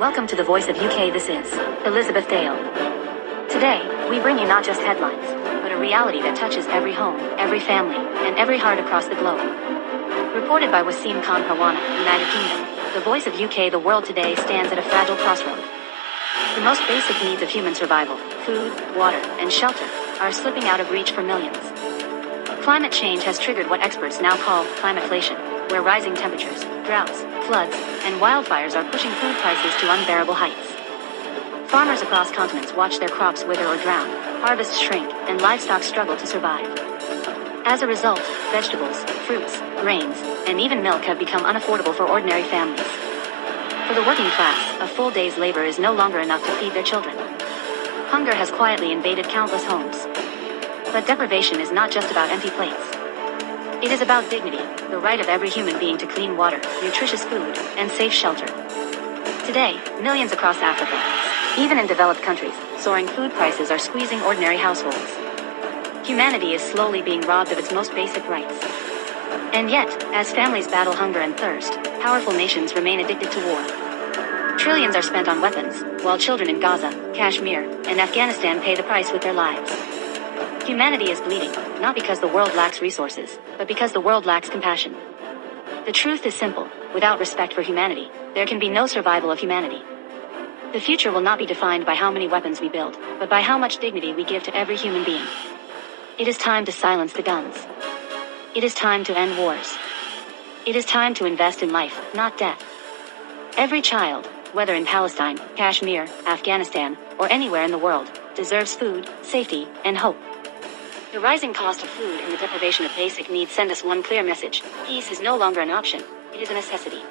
Welcome to the Voice of UK. This is Elizabeth Dale. Today, we bring you not just headlines, but a reality that touches every home, every family, and every heart across the globe. Reported by Waseem Parwana, United Kingdom, the Voice of UK. The world today stands at a fragile crossroad. The most basic needs of human survival, food, water, and shelter, are slipping out of reach for millions. Climate change has triggered what experts now call climaflation, where rising temperatures, droughts, floods, and wildfires are pushing food prices to unbearable heights. Farmers across continents watch their crops wither or drown, harvests shrink, and livestock struggle to survive. As a result, vegetables, fruits, grains, and even milk have become unaffordable for ordinary families. For the working class, a full day's labor is no longer enough to feed their children. Hunger has quietly invaded countless homes. But deprivation is not just about empty plates. It is about dignity, the right of every human being to clean water, nutritious food, and safe shelter. Today, millions across Africa, even in developed countries, soaring food prices are squeezing ordinary households. Humanity is slowly being robbed of its most basic rights. And yet, as families battle hunger and thirst, powerful nations remain addicted to war. Trillions are spent on weapons, while children in Gaza, Kashmir, and Afghanistan pay the price with their lives. Humanity is bleeding, not because the world lacks resources, but because the world lacks compassion. The truth is simple: without respect for humanity, there can be no survival of humanity. The future will not be defined by how many weapons we build, but by how much dignity we give to every human being. It is time to silence the guns. It is time to end wars. It is time to invest in life, not death. Every child, whether in Palestine, Kashmir, Afghanistan, or anywhere in the world, deserves food, safety, and hope. The rising cost of food and the deprivation of basic needs send us one clear message: peace is no longer an option, it is a necessity.